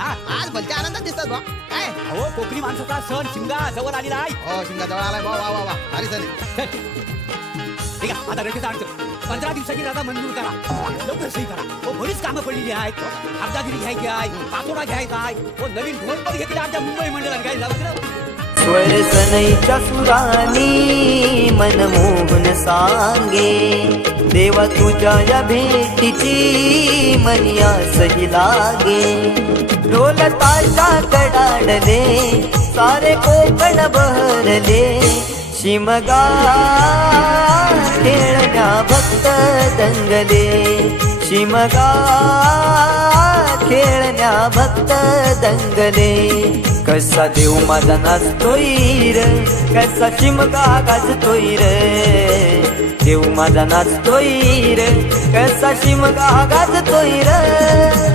आज भलत्या आनंदात दिसतात बा. काय अहो कोकणी माणसाचा सण शिमगा जवळ आलेला आहे. हो शिंगा जवळ आलाय. वा वा वा वा भारी सण आहे. ठीक आहे आता रजेचा अर्ज 15 दिवसाची रजा मंजूर करा. लवकर सही करा. हो बरीच कामं पडलेली आहेत. अर्धागिरी घ्यायची आहे, पातोडा घ्यायचा आहे. हो नवीन ढोल पण घेतले आमच्या मुंबई मंडळात काय झालं. स्वर सनईच्या सुरानी मनमोहन सांगे देवा तुझ्या या भेटीची मनिया सही लागे ढोल ताशा कडाडले सारे कोकण बहरले शिमगा खेळण्या भक्त दंगले शिमगा खेळण्या भक्त दंगले कसा देव माझा नाचतोय र कसा शिमगा गाजतोय र देव माझा नाचतोय र कसा शिमगा गाजतोय र